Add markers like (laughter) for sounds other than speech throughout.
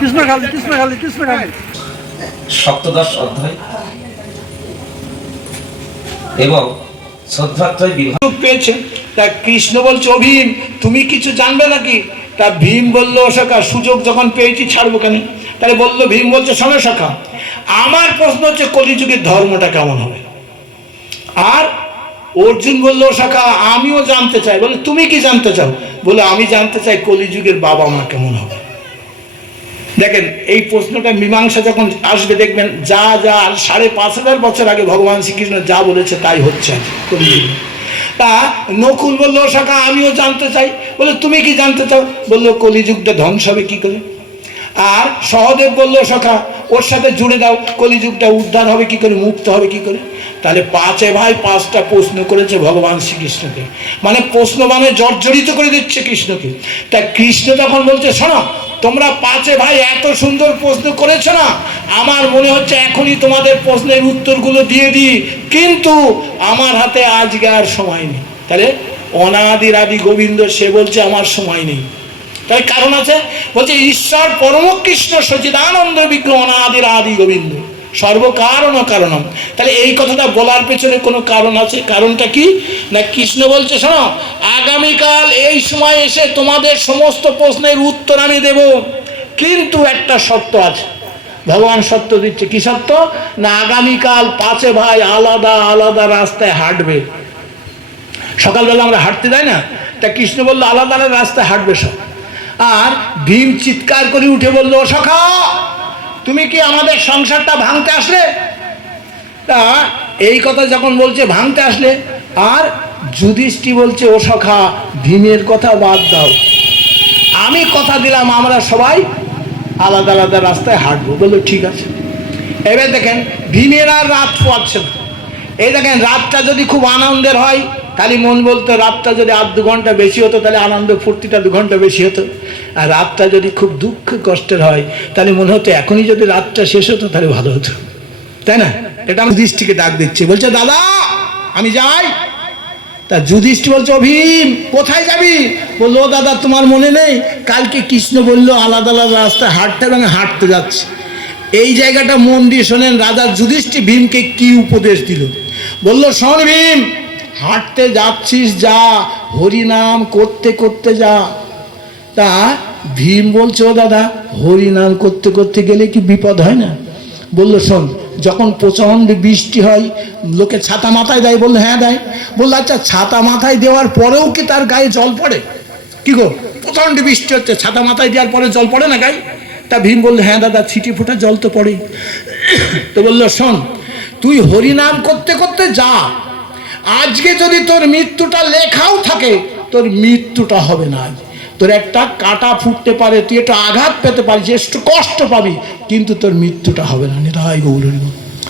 কৃষ্ণ খালি কৃষ্ণ খালি কৃষ্ণ খালি সপ্তদশ অধ্যায়। এবং শ্রদ্ধাত্রয় বিভাগ তা কৃষ্ণ বলছে ও ভীম তুমি কিছু জানবে নাকি? তা ভীম বলল সখা সুযোগ যখন পেয়েছি ছাড়বো কেন? তাহলে বলল ভীম বলছে শোনো সখা আমার প্রশ্ন হচ্ছে কলিযুগের ধর্মটা কেমন হবে? আর অর্জুন বলল সখা আমিও জানতে চাই। বলে তুমি কি জানতে চাও? বলে আমি জানতে চাই কলিযুগের বাবা মা কেমন হবে? দেখেন, এই প্রশ্নটা মীমাংসা যখন আসবে, দেখবেন যা যা সাড়ে পাঁচ হাজার বছর আগে ভগবান শ্রীকৃষ্ণ যা বলেছে তাই হচ্ছে তা নকুল বলল শাখা আমিও জানতে চাই। বলে, তুমি কি জানতে চাও? বলল, কলিযুগটা ধ্বংস হবে কি করে? আর সহদেব বলল শাখা ওর সাথে জুড়ে দাও, কলিযুগটা উদ্ধার হবে কি করে, মুক্ত হবে কি করে? তাহলে পাঁচে ভাই পাঁচটা প্রশ্ন করেছে ভগবান শ্রীকৃষ্ণকে। মানে প্রশ্ন মানে জর্জরিত করে দিচ্ছে কৃষ্ণকে। তা কৃষ্ণ তখন বলছে, শোনো তোমরা পাঁচে ভাই এত সুন্দর প্রশ্ন করেছ না? আমার মনে হচ্ছে এখনই তোমাদের প্রশ্নের উত্তরগুলো দিয়ে দিই। কিন্তু আমার হাতে আজকে আর সময় নেই। তাহলে অনাদি আদি গোবিন্দ, সে বলছে আমার সময় নেই। তাই কারণ আছে, বলছে ঈশ্বর পরম কৃষ্ণ সচিদানন্দ বিগ্রহ অনাদির আদি গোবিন্দ। সর্বকারণ কারণম। তাহলে এই কথাটা বলার পেছনে কোনো কারণ আছে? কারণটা কি? না কৃষ্ণ বলছে, শোনো, আগামীকাল এই সময় এসে তোমাদের সমস্ত প্রশ্নের উত্তর আমি দেব। কিন্তু একটা শর্ত আছে। ভগবান সত্য দিচ্ছে। কি সত্য? না, আগামীকাল পাঁচে ভাই আলাদা আলাদা রাস্তায় হাঁটবে। সকালবেলা আমরা হাঁটতে যাই না? তা কৃষ্ণ বলল, আলাদা আলাদা রাস্তায় হাঁটবে সব। আর ভীম চিৎকার করে উঠে বলল "ও সখা তুমি কি আমাদের সংসারটা ভাঙতে আসলে? তা এই কথা যখন বলছে, ভাঙতে আসলে। আর যুধিষ্ঠি বলছে, ও সখা ভীমের কথা বাদ দাও। আমি কথা দিলাম, আমরা সবাই আলাদা আলাদা রাস্তায় হাঁটবো। বলল, ঠিক আছে। এবার দেখেন ভীমের আর রাত পোয়াচ্ছে না। এই দেখেন, রাতটা যদি খুব আনন্দের হয় তাহলে মন বলতো, রাতটা যদি আধ দু ঘণ্টা বেশি হতো, তাহলে আনন্দ ফুর্তিটা দু ঘণ্টা বেশি হতো। আর রাতটা যদি খুব দুঃখ কষ্টের হয়, তাহলে মনে হতো এখনই যদি রাতটা শেষ হতো, তাহলে ভালো হতো। তাই না? এটা আমি দৃষ্টিকে ডাক দিচ্ছি। বলছে, দাদা, আমি যাই। তা যুধিষ্ঠি বলছে "ও ভীম কোথায় যাবি? বলল দাদা, তোমার মনে নেই? কালকে কৃষ্ণ বলল, আলাদা আলাদা রাস্তায় হাঁটতে আমি হাঁটতে যাচ্ছি। এই জায়গাটা মন দিয়ে শোনেন, রাজা যুধিষ্ঠি ভীমকে কি উপদেশ দিল? বলল, শোন ভীম হাঁটতে যাচ্ছিস যা, হরিনাম করতে করতে যা। তা ভীম বলছে, ও দাদা, হরিনাম করতে করতে গেলে কি বিপদ হয় না? বলল, শোন, যখন প্রচণ্ড বৃষ্টি হয়, লোকে ছাতা মাথায় দেয়। বলল হ্যাঁ দেয়। বলল আচ্ছা ছাতা মাথায় দেওয়ার পরেও কি তার গায়ে জল পড়ে? কি গো, প্রচণ্ড বৃষ্টি হচ্ছে, ছাতা মাথায় দেওয়ার পরে জল পড়ে না গায়ে? তা ভীম বলল হ্যাঁ দাদা, ছিটি ফোটা জল তো পড়েই। (coughs) তো বলল, শোন, তুই হরিনাম করতে করতে যা আজকে যদি তোর মৃত্যুটা লেখাও থাকে, তোর মৃত্যুটা হবে না তোর একটা কাটা ফুটতে পারে, তুই একটা আঘাত পেতে পারিস, একটু কষ্ট পাবি, কিন্তু তোর মৃত্যুটা হবে না। নিতাই গৌর।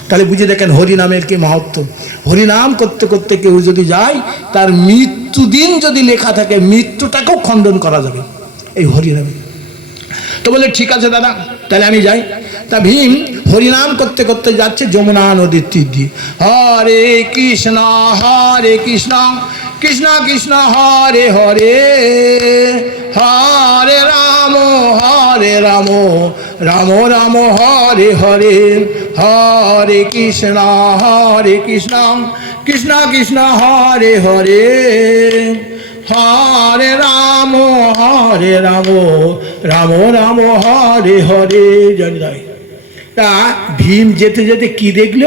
তাহলে বুঝে দেখেন হরিনামের কি মাহাত্ম। হরিনাম করতে করতে কেউ যদি যায়, তার মৃত্যু দিন যদি লেখা থাকে, মৃত্যুটাকেও খণ্ডন করা যাবে। এই হরিনামে তো বলে, ঠিক আছে দাদা তাহলে আমি যাই। তা ভীম হরিনাম করতে করতে যাচ্ছে যমুনা নদীর তীর দিয়ে। হরে কৃষ্ণ হরে কৃষ্ণ কৃষ্ণ কৃষ্ণ, হরে হরে হরে রাম হরে রাম রাম রাম, হরে হরে হরে কৃষ্ণ হরে কৃষ্ণ কৃষ্ণ কৃষ্ণ, হরে হরে। হরে রাম হরে রাম রাম রাম, হরে হরে, জয় তা ভীম যেতে যেতে কি দেখল?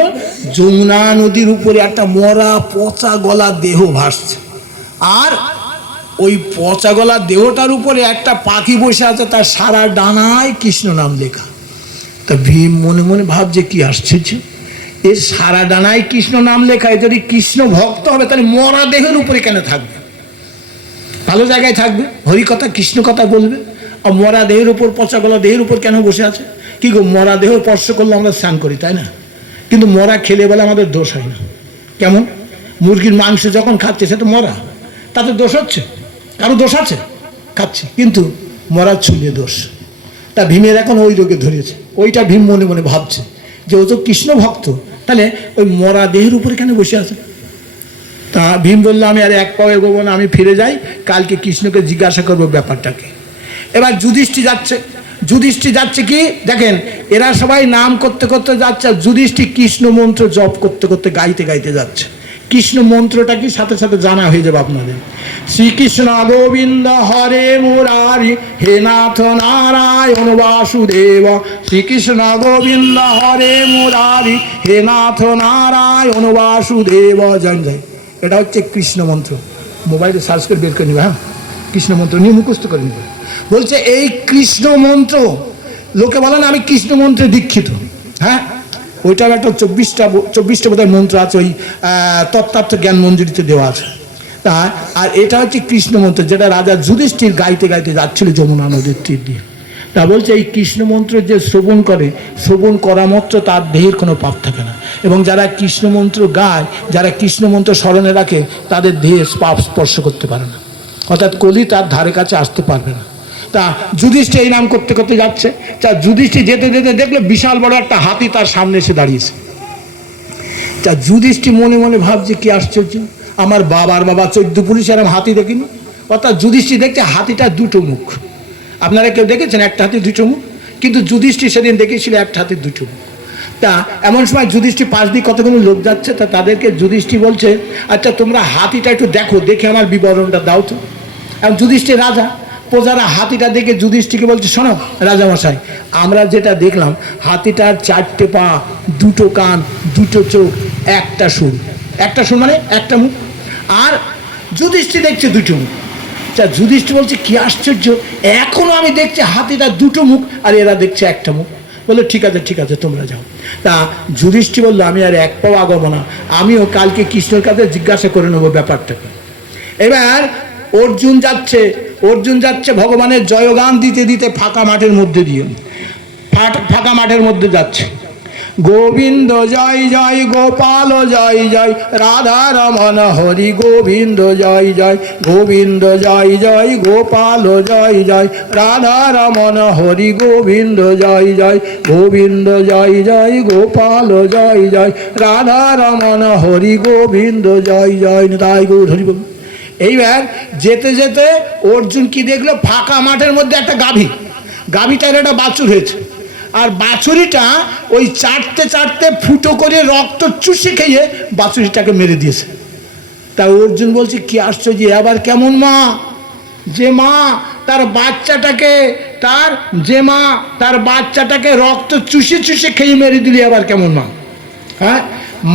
যমুনা নদীর উপরে একটা মরা পচা গলা দেহ ভাসছে। আর ওই পচা গলা দেহটার উপরে একটা পাখি বসে আছে, তার সারা ডানায় কৃষ্ণ নাম লেখা। তা ভীম মনে মনে ভাবছে, কি আশ্চর্য। এর সারা ডানায় কৃষ্ণ নাম লেখা যদি কৃষ্ণ ভক্ত হবে, তাহলে মরা দেহের উপরে কেন থাকবে? ভালো জায়গায় থাকবে, হরি কথা, কৃষ্ণ কথা বলবে। আর মরা দেহের উপর, পচা গলা দেহের উপর কেন বসে আছে? কি গো, মরা দেহ স্পর্শ করলে আমরা স্নান করি, তাই না? কিন্তু মরা খেলে বলে আমাদের দোষ হয় না। কেমন? মুরগির মাংস যখন খাচ্ছে সেটা মরা। তাতে দোষ হচ্ছে? কারও দোষ আছে? খাচ্ছি। কিন্তু মরা ছুঁয়ে দোষ। তা ভীমের এখন ওই রোগে ধরেছে। ওইটা ভীম মনে মনে ভাবছে যে ও তো কৃষ্ণ ভক্ত, তাহলে ওই মরা দেহের উপরে কেন বসে আছে? তা ভীম বলল, আমি আর এক পাও এগোবো না, আমি ফিরে যাই। কালকে কৃষ্ণকে জিজ্ঞাসা করব ব্যাপারটাকে। এবার যুধিষ্ঠি যাচ্ছে। যুধিষ্ঠি যাচ্ছে কি? দেখেন, এরা সবাই নাম করতে করতে যাচ্ছে যুধিষ্ঠি কৃষ্ণ মন্ত্র জপ করতে করতে গাইতে গাইতে যাচ্ছে। কৃষ্ণ মন্ত্রটা কি? সাথে সাথে জানা হয়ে যাবে আপনাদের। শ্রীকৃষ্ণ গোবিন্দ হরে মুরারি, হে নাথ নারায়ণ বাসুদেব। শ্রীকৃষ্ণ গোবিন্দ হরে মুরারি, হে নাথ নারায়ণ বাসুদেব। জান যায় এটা হচ্ছে কৃষ্ণ মন্ত্র। মোবাইলে সার্চ করে বের করে নেবে হ্যাঁ? কৃষ্ণ মন্ত্র নিয়ে মুখস্থ করে নেবে। বলছে এই কৃষ্ণ মন্ত্র লোকে বলে না আমি কৃষ্ণ মন্ত্রে দীক্ষিত। হ্যাঁ? ওইটার একটা চব্বিশটা চব্বিশটা বোধহয় মন্ত্র আছে ওই আহ, তত্ত্বার্থ জ্ঞান মঞ্জুরিতে দেওয়া আছে। তা আর এটা হচ্ছে কৃষ্ণ মন্ত্র যেটা রাজা যুধিষ্ঠির গাইতে গাইতে যাচ্ছিল যমুনা নদীর তীর দিয়ে। তা বলছে, এই কৃষ্ণ মন্ত্র যে শ্রবণ করে, শ্রবণ করা মাত্র তার দেহের কোনো পাপ থাকে না। এবং যারা কৃষ্ণ মন্ত্র গায়, যারা কৃষ্ণ মন্ত্র স্মরণে রাখে, তাদের দেহে পাপ স্পর্শ করতে পারে না। অর্থাৎ কলি তার ধারে কাছে আসতে পারবে না। তা যুধিষ্ঠির এই নাম করতে করতে যাচ্ছে। তা যুধিষ্ঠি যেতে যেতে দেখল বিশাল বড় একটা হাতি তার সামনে এসে দাঁড়িয়েছে। তা যুধিষ্ঠি মনে মনে ভাবছে, কি আশ্চর্য! আমার বাবার বাবা চোদ্দ পুলিশ এরম হাতি দেখিনি। অর্থাৎ যুধিষ্ঠি দেখছে হাতিটা দুটো মুখ। আপনারা কেউ দেখেছেন একটা হাতি দুটো মুখ কিন্তু যুধিষ্ঠির সেদিন দেখেছিল একটা হাতির দুটো মুখ তা এমন সময় যুধিষ্ঠির পাশ দিয়ে কতগুলো লোক যাচ্ছে, তা তাদেরকে যুধিষ্ঠির বলছে আচ্ছা তোমরা হাতিটা একটু দেখো, দেখে আমার বিবরণটা দাও তো। এবং যুধিষ্ঠির রাজা, প্রজারা হাতিটা দেখে যুধিষ্ঠিকে বলছে, শোনো রাজামশাই, আমরা যেটা দেখলাম, হাতিটার চারটে পা, দুটো কান, দুটো চোখ, একটা সুর। একটা সুর মানে একটা মুখ। আর যুধিষ্ঠির দেখছে দুটো মুখ তা যুধিষ্ঠির বলছে, কি আশ্চর্য! এখনও আমি দেখছি হাতিটা দুটো মুখ আর এরা দেখছে একটা মুখ। বলল, ঠিক আছে ঠিক আছে, তোমরা যাও। তা যুধিষ্ঠি বলল, আমি আর এক পাও আগাবো না। আমিও কালকে কৃষ্ণের কাছে জিজ্ঞাসা করে নেব ব্যাপারটাকে এবার অর্জুন যাচ্ছে অর্জুন যাচ্ছে ভগবানের জয়গান দিতে দিতে ফাঁকা মাঠের মধ্যে দিয়ে ফাঁকা মাঠের মধ্যে যাচ্ছে। গোবিন্দ জয় জয়, গোপাল জয় জয়, রাধা রমন হরি গোবিন্দ জয় জয়, গোবিন্দ জয় জয়, গোপাল জয় জয়, রাধা রমন হরি গোবিন্দ জয় জয়, গোবিন্দ জয় জয়, গোপাল জয় জয়, রাধা রমন হরি গোবিন্দ জয় জয় তাই গৌর হরি এইবার যেতে যেতে অর্জুন কি দেখল? ফাঁকা মাঠের মধ্যে একটা গাভী। গাভীটার একটা বাছুর হয়েছে। আর বাছুরিটা ওই চাটতে চাটতে ফুটো করে রক্ত চুষে খেয়ে বাছুরিটাকে মেরে দিয়েছে। তা অর্জুন বলছে, কি আশ্চর্য আবার কেমন মা? যে মা তার বাচ্চাটাকে, তার যে মা তার বাচ্চাটাকে রক্ত চুষে চুষে খেয়ে মেরে দিলি আবার কেমন মা? হ্যাঁ?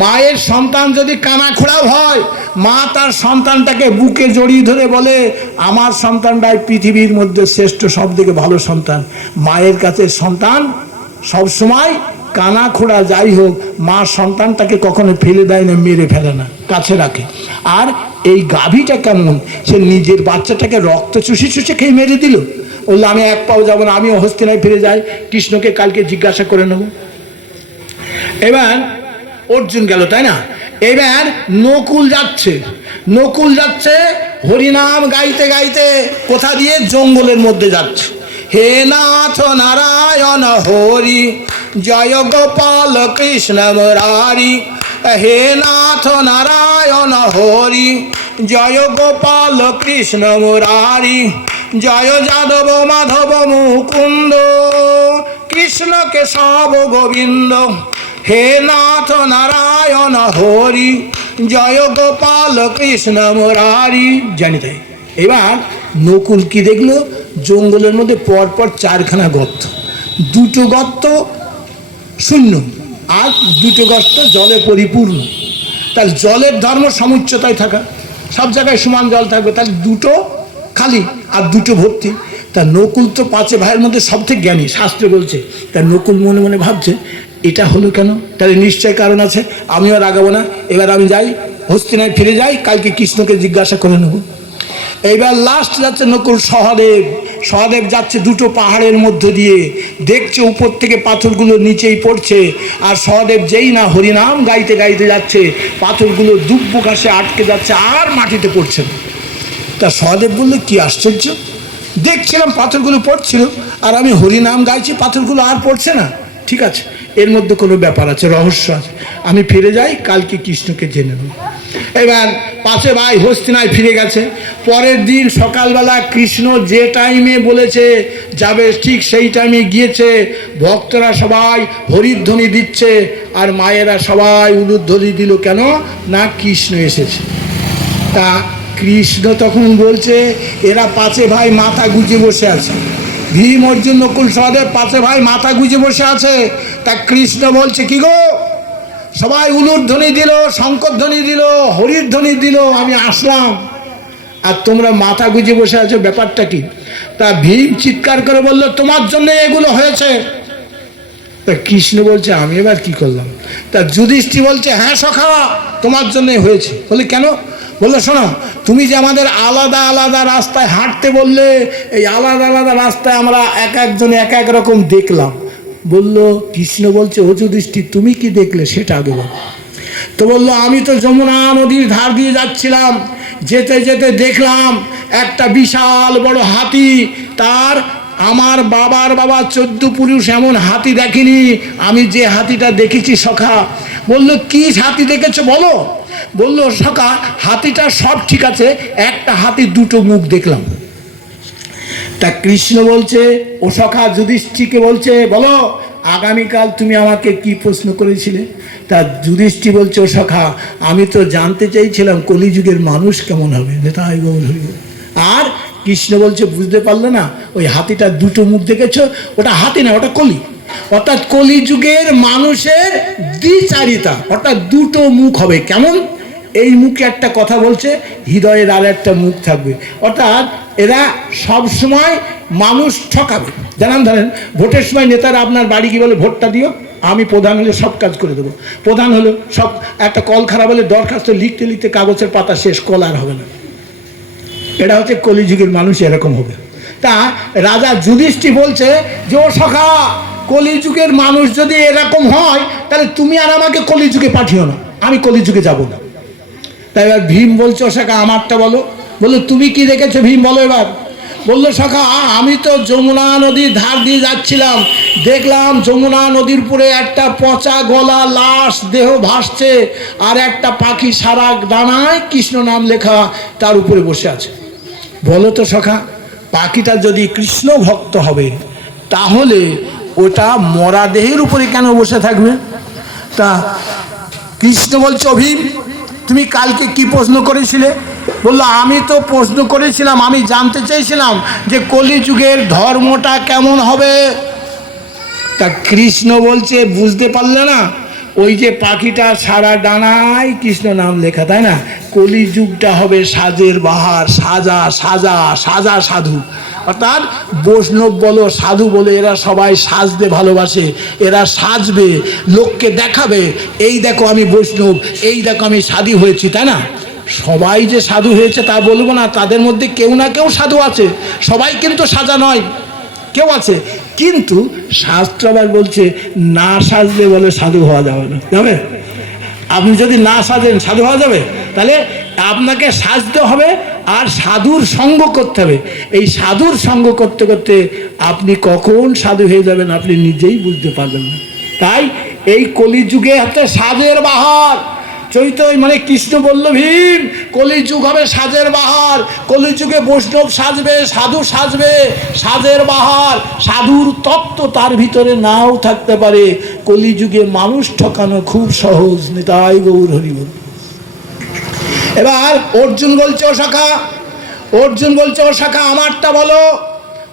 মায়ের সন্তান যদি কানা খোড়াও হয়, মা তার সন্তানটাকে বুকে জড়িয়ে ধরে বলে, আমার সন্তানটাই পৃথিবীর মধ্যে শ্রেষ্ঠ সব থেকে ভালো সন্তান। মায়ের কাছে সন্তান সব সময় কানা খোড়া যাই হোক, মা সন্তানটাকে কখনো ফেলে দেয় না, মেরে ফেলে না, কাছে রাখে। আর এই গাভীটা কেমন? সে নিজের বাচ্চাটাকে রক্ত চুষে চুষে খেয়ে মেরে দিল। বলল, আমি এক পাও যাব না, আমিও হস্তিনায় ফিরে যাই, কৃষ্ণকে কালকে জিজ্ঞাসা করে নেব। এবার অর্জুন গেল, তাই না? এবার নকুল যাচ্ছে। নকুল যাচ্ছে, হরিনাম গাইতে গাইতে কোথা দিয়ে? জঙ্গলের মধ্যে যাচ্ছে। হে নাথ নারায়ণ হরি, জয় গোপাল কৃষ্ণ মুরারি। হে নাথ নারায়ণ হরি, জয় গোপাল কৃষ্ণ মুরারি। জয় যাদব মাধব মুকুন্দ, কৃষ্ণ কেশব গোবিন্দ। হে নাথ নারায়ণ হরি, জয় গোপাল কৃষ্ণ মুরারি। জানি তাই এবার নকুল কি দেখল? জঙ্গলের মধ্যে পরপর চারখানা গর্ত। দুটো গর্ত শূন্য আর দুটো গর্ত জলে পরিপূর্ণ। তার জলের ধর্ম সমুচ্চতায় থাকা। সব জায়গায় সমান জল থাকবে। তাহলে দুটো খালি আর দুটো ভর্তি। তা নকুল তো পাঁচে ভাইয়ের মধ্যে সব থেকে জ্ঞানী, শাস্ত্রে বলছে। তা নকুল মনে মনে ভাবছে, এটা হলো কেন? তাহলে নিশ্চয় কারণ আছে, আমিও রাগাবো না। এবার আমি যাই, হস্তিনায় ফিরে যাই, কালকে কৃষ্ণকে জিজ্ঞাসা করে নেব। এইবার লাস্ট যাচ্ছে নকুল সহদেব। সহদেব যাচ্ছে দুটো পাহাড়ের মধ্য দিয়ে। দেখছে উপর থেকে পাথরগুলো নিচেই পড়ছে। আর সহদেব যেই না হরিনাম গাইতে গাইতে যাচ্ছে, পাথরগুলো দুব্ব ঘাসে আটকে যাচ্ছে, আর মাটিতে পড়ছে না। তা সহদেব বলল, কি আশ্চর্য! দেখছিলাম পাথরগুলো পড়ছিল, আর আমি হরিনাম গাইছি, পাথরগুলো আর পড়ছে না। ঠিক আছে, এর মধ্যে কোনো ব্যাপার আছে, রহস্য আছে। আমি ফিরে যাই, কালকে কৃষ্ণকে জেনে নেব। এবার পাশে ভাই হস্তিনায় ফিরে গেছে। পরের দিন সকালবেলা কৃষ্ণ যে টাইমে বলেছে, যাবে ঠিক সেই টাইমে গিয়েছে, ভক্তরা সবাই হরিধ্বনি দিচ্ছে, আর মায়েরা সবাই উলুধ্বনি দিল কেন? না কৃষ্ণ এসেছে। তা কৃষ্ণ তখন বলছে, এরা পাঁচে ভাই মাথা গুজে বসে আছে। ভীম, অর্জুন, নকুল সহদেব পাঁচে ভাই মাথা গুজে বসে আছে। তা কৃষ্ণ বলছে, কি গো? সবাই উলুর ধ্বনি দিল, শঙ্কর ধ্বনি দিল, হরির ধ্বনি দিল, আমি আসলাম। আর তোমরা মাথা গুজে বসে আছো, ব্যাপারটা কি? তা ভীম চিৎকার করে বলল, তোমার জন্য এগুলো হয়েছে। তা কৃষ্ণ বলছে, আমি এবার কি করলাম? তা যুধিষ্ঠি বলছে হ্যাঁ সখা, তোমার জন্যই হয়েছে। বলে, কেন? বলল, শোনো, তুমি যে আমাদের আলাদা আলাদা রাস্তায় হাঁটতে বললে, এই আলাদা আলাদা রাস্তায় আমরা এক একজন এক এক রকম দেখলাম। বলল, কৃষ্ণ বলছে ও যুধিষ্ঠি তুমি কি দেখলে? সেটা আগে বলো। তো বলল, আমি তো যমুনা নদীর ধার দিয়ে যাচ্ছিলাম। যেতে যেতে দেখলাম একটা বিশাল বড় হাতি। তার আমার বাবার বাবা চোদ্দ পুরুষ এমন হাতি দেখিনি। আমি যে হাতিটা দেখেছি সখা। বলল, কি হাতি দেখেছ বলো? বলল, সখা হাতিটা সব ঠিক আছে, একটা হাতির দুটো মুখ দেখলাম। তা কৃষ্ণ বলছে, ও সখা যুধিষ্ঠিকে বলছে, বলো, আগামীকাল তুমি আমাকে কি প্রশ্ন করেছিলে? তা যুধিষ্ঠি বলছে, ও সখা, আমি তো জানতে চাইছিলাম কলিযুগের মানুষ কেমন হবে। নেতাই গৌর হরি বল। আর কৃষ্ণ বলছে, বুঝতে পারল না, ওই হাতিটা দুটো মুখ দেখেছ? ওটা হাতি না, ওটা কলি। অর্থাৎ কলিযুগের মানুষের দ্বিচারিতা, অর্থাৎ দুটো মুখ হবে। কেমন? এই মুখে একটা কথা বলছে, হৃদয়ের আর একটা মুখ থাকবে। অর্থাৎ এরা সব সময় মানুষ ঠকাবে। জানান, ধরেন, ভোটের সময় নেতারা আপনার বাড়ি কি বলে, ভোটটা দিও, আমি প্রধান হলে সব কাজ করে দেবো। প্রধান হলো সব, একটা কল খারাপ হলে দরখাস্ত লিখতে লিখতে কাগজের পাতা শেষ, কল আর হবে না। এটা হচ্ছে কলিযুগের মানুষ, এরকম হবে। তা রাজা যুধিষ্ঠি বলছে যে, ও সখা, কলিযুগের মানুষ যদি এরকম হয়, তাহলে তুমি আর আমাকে কলিযুগে পাঠিও না। আমি কলিযুগে যাব না। তাই এবার ভীম বলছে, ও সখা আমারটা বলো। বলল, তুমি কি দেখেছ ভীম? বলো এবার। বলল সখা আমি তো যমুনা নদীর ধার দিয়ে যাচ্ছিলাম। দেখলাম যমুনা নদীর উপরে একটা পচা গলা লাশ দেহ ভাসছে আর একটা পাখি সারা দানায় কৃষ্ণ নাম লেখা তার উপরে বসে আছে। বলো তো সখা পাখিটা যদি কৃষ্ণ ভক্ত হবে, তাহলে ওটা মরা দেহের উপরে কেন বসে থাকবে? তা কৃষ্ণ বলছে, অভীম তুমি কালকে কি প্রশ্ন করেছিলে? বলল, আমি তো প্রশ্ন করেছিলাম, আমি জানতে চেয়েছিলাম যে কলিযুগের ধর্মটা কেমন হবে। তা কৃষ্ণ বলছে, বুঝতে পারলে না, ওই যে পাখিটা সারা ডানায় কৃষ্ণ নাম লেখা, তাই না? কলিযুগটা হবে সাজের বাহার, সাজা সাজা সাজা সাধু। অর্থাৎ বৈষ্ণব বলো, সাধু বলে, এরা সবাই সাজতে ভালোবাসে, এরা সাজবে, লোককে দেখাবে, এই দেখো আমি বৈষ্ণব, এই দেখো আমি সাধু হয়েছি, তাই না? সবাই যে সাধু হয়েছে তা বলব না, তাদের মধ্যে কেউ না কেউ সাধু আছে, সবাই কিন্তু সাজা নয়, কেউ আছে। কিন্তু শাস্ত্র আবার বলছে, না সাজলে বলে সাধু হওয়া যাবে না, যাবে? আপনি যদি না সাজেন, সাধু হওয়া যাবে? তাহলে আপনাকে সাজতে হবে আর সাধুর সঙ্গ করতে হবে। এই সাধুর সঙ্গ করতে করতে আপনি কখন সাধু হয়ে যাবেন আপনি নিজেই বুঝতে পারবেন না। তাই এই কলিযুগে হচ্ছে সাজের বাহার। চৈত মানে কৃষ্ণ বলল ভীম কলিযুগ হবে সাজের বাহার। কলিযুগে বৈষ্ণব সাজবে, সাধু সাজবে সাজের বাহার। সাধুর তত্ত্ব তার ভিতরে নাও থাকতে পারে। কলিযুগে মানুষ ঠকানো খুব সহজ, নিতাই গৌর হরি বল এবার অর্জুন বলছে, ও শাখা, অর্জুন বলছে, ও শাখা, আমারটা বলো।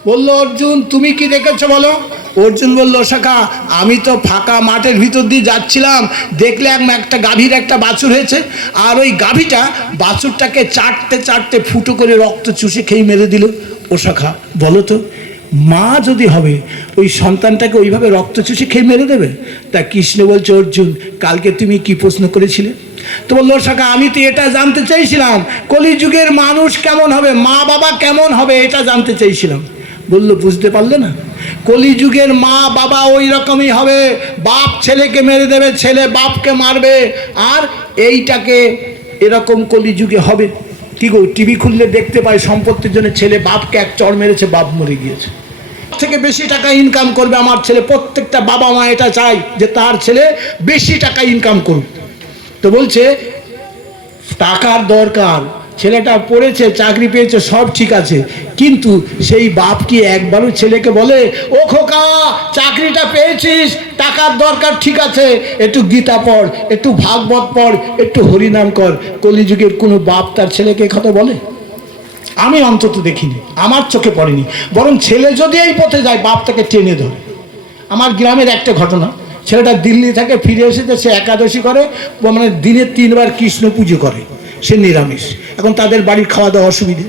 বলল, অর্জুন, তুমি কি দেখেছ বলো? অর্জুন বলল, শাখা, আমি তো ফাঁকা মাঠের ভিতর দিয়ে যাচ্ছিলাম। দেখলে এক- একটা গাভীর একটা বাছুর হয়েছে। আর ওই গাভীটা বাছুরটাকে চাটতে চাটতে ফুটো করে রক্ত চুষে খেয়ে মেরে দিল। ও শাখা, বলো তো, মা যদি হবে, ওই সন্তানটাকে ওইভাবে রক্ত চুষে খেয়ে মেরে দেবে? তা কৃষ্ণ বলছে, অর্জুন, কালকে তুমি কি প্রশ্ন করেছিলে? তো বলল, শাখা, আমি তো এটা জানতে চাইছিলাম। কলিযুগের মানুষ কেমন হবে? মা বাবা কেমন হবে এটা জানতে চাইছিলাম। বলল, বুঝতে পারলে না? কলিযুগের মা বাবা ওই রকমই হবে। বাপ ছেলেকে মেরে দেবে, ছেলে বাপকে মারবে, আর এইটাকে এরকম কলিযুগে হবে। কি গো, টিভি খুললে দেখতে পাই সম্পত্তির জন্য ছেলে বাপকে এক চড় মেরেছে, বাপ মরে গিয়েছে। থেকে বেশি টাকা ইনকাম করবে আমার ছেলে। প্রত্যেকটা বাবা মা এটা চায় যে তার ছেলে বেশি টাকা ইনকাম করুক। তো বলছে, টাকার দরকার, ছেলেটা পড়েছে, চাকরি পেয়েছে, সব ঠিক আছে। কিন্তু সেই বাপ কি একবারও ছেলেকে বলে, ও খোকা, চাকরিটা পেয়েছিস, টাকার দরকার ঠিক আছে, একটু গীতা পড়, একটু ভাগবত পড়, একটু হরিনাম কর। কলিযুগের কোনো বাপ তার ছেলেকে কথা বলে? আমি অন্তত দেখিনি, আমার চোখে পড়েনি। বরং ছেলে যদি এই পথে যায়, বাপ তাকে টেনে ধরে। আমার গ্রামের একটা ঘটনা ছেলেটা দিল্লি থেকে ফিরে এসেছে, সে একাদশী করে মানে দিনে তিনবার কৃষ্ণ পুজো করে, সে নিরামিষ। এখন তাদের বাড়ির খাওয়া দাওয়া অসুবিধে।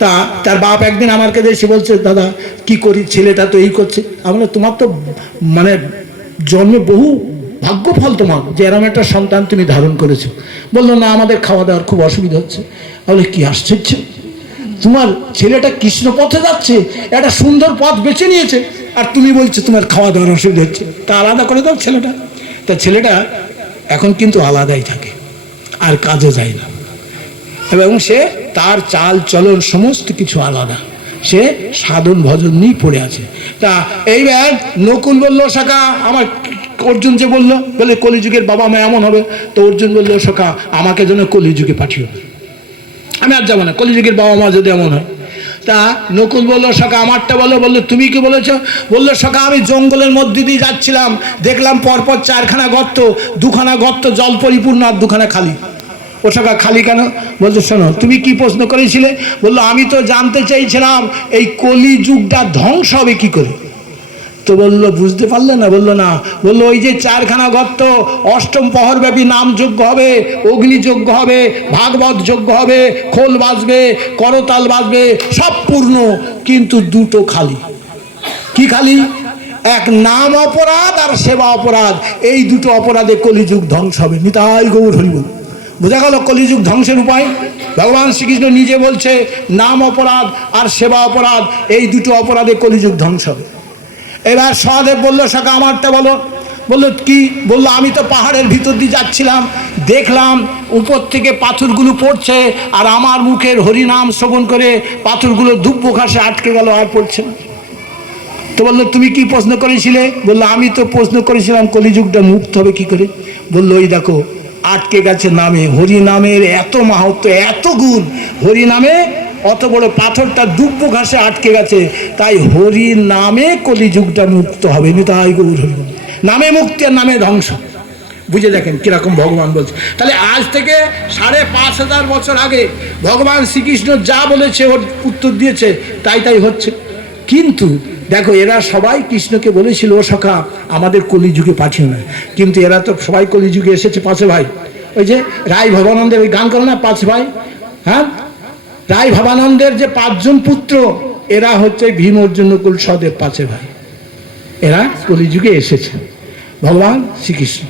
তা তার বাপ একদিন কাছে এসে বলছে, দাদা, কি করি? ছেলেটা তো এই করছে। আমরা তোমার তো মানে জন্মে বহু ভাগ্যফল তোমার, যে এরম একটা সন্তান তুমি ধারণ করেছ। বলল, না, আমাদের খাওয়া দাওয়ার খুব অসুবিধা হচ্ছে। বলে কি আশ্চর্য! তোমার ছেলেটা কৃষ্ণ পথে যাচ্ছে, একটা সুন্দর পথ বেছে নিয়েছে। আর তুমি বলছো তোমার খাওয়া দাওয়ার অসুবিধা হচ্ছে। তা আলাদা করে দাও ছেলেটা। তা ছেলেটা এখন কিন্তু আলাদাই থাকে, আর কাজে যায় না। এবং সে তার চাল, চলন সমস্ত কিছু আলাদা। সে সাধন ভজন নিয়ে পড়ে আছে। তা এইবার নকুল বলল শাখা আমার অর্জুন যে বলল, বলে কলিযুগের বাবা মা এমন হবে। তো অর্জুন বলল শাখা আমাকে যেন কলিযুগে পাঠিও। আমি আর যাব না। কলিযুগের বাবা মা যদি এমন হয় তা নকুল বলল সকা আমারটা বলো। বলল, তুমি কি বলেছ? বলল সকা আমি জঙ্গলের মধ্যে দিয়ে যাচ্ছিলাম। দেখলাম পরপর চারখানা গর্ত, দুখানা গর্ত জল পরিপূর্ণ আর দুখানা খালি। ও সকা খালি কেন? বলছে, শোনো, তুমি কি প্রশ্ন করেছিলে? বলল, আমি তো জানতে চাইছিলাম, এই কলি যুগটা ধ্বংস হবে কি করে? তো বলল, বুঝতে পারলে না? বলল না। বলল, ওই যে চারখানা গর্ত, অষ্টম প্রহরব্যাপী নাম যজ্ঞ হবে অগ্নিযজ্ঞ হবে, ভাগবত যজ্ঞ হবে, খোল বাজবে, করতাল বাজবে, সব পূর্ণ, কিন্তু দুটো খালি। কি খালি? এক নাম অপরাধ আর সেবা অপরাধ। এই দুটো অপরাধে কলিযুগ ধ্বংস হবে। নিতাই গৌর হরিব বোঝা গেল কলিযুগ ধ্বংসের উপায়? ভগবান শ্রীকৃষ্ণ নিজে বলছে, নাম অপরাধ আর সেবা অপরাধ, এই দুটো অপরাধে কলিযুগ ধ্বংস হবে। এবার সহদেব বলল সকা আমারটা বলো। বলল, কি? বলল, আমি তো পাহাড়ের ভিতর দিয়ে যাচ্ছিলাম, দেখলাম উপর থেকে পাথরগুলো পড়ছে আর আমার মুখের হরিনাম শ্রবণ করে পাথরগুলো দুব্য ঘাসে আটকে গেল আর পড়ছে না। তো বলল, তুমি কি প্রশ্ন করেছিলে? বলল, আমি তো প্রশ্ন করেছিলাম, কলিযুগটা মুক্ত হবে কি করে? বলল ওই দেখো, আটকে গেছে নামে হরি নামের এত মাহাত্ম এত গুণ হরি নামে অত বড় পাথরটা দুব্য ঘাসে আটকে গেছে। তাই হরি নামে কলিযুগটা মুক্ত হবে। তাই গৌর হরি। নামে মুক্তি আর নামে ধ্বংস। বুঝে দেখেন কীরকম ভগবান বলছে। তাহলে আজ থেকে সাড়ে পাঁচ হাজার বছর আগে ভগবান শ্রীকৃষ্ণ যা বলেছে, ওর উত্তর দিয়েছে, তাই তাই হচ্ছে। কিন্তু দেখো, এরা সবাই কৃষ্ণকে বলেছিল, ও সখা, আমাদের কলিযুগে পাঠিয়ে না। কিন্তু এরা তো সবাই কলিযুগে এসেছে পাঁচে ভাই। ওই যে রায় ভবানন্দের ওই গান করে না পাঁচ ভাই? হ্যাঁ? রায় ভাবানন্দের যে পাঁচজন পুত্র, এরা হচ্ছে ভীম অর্জুন নকুল সদেব পাঁচে ভাই। এরা কলিযুগে এসেছে ভগবান শ্রীকৃষ্ণ।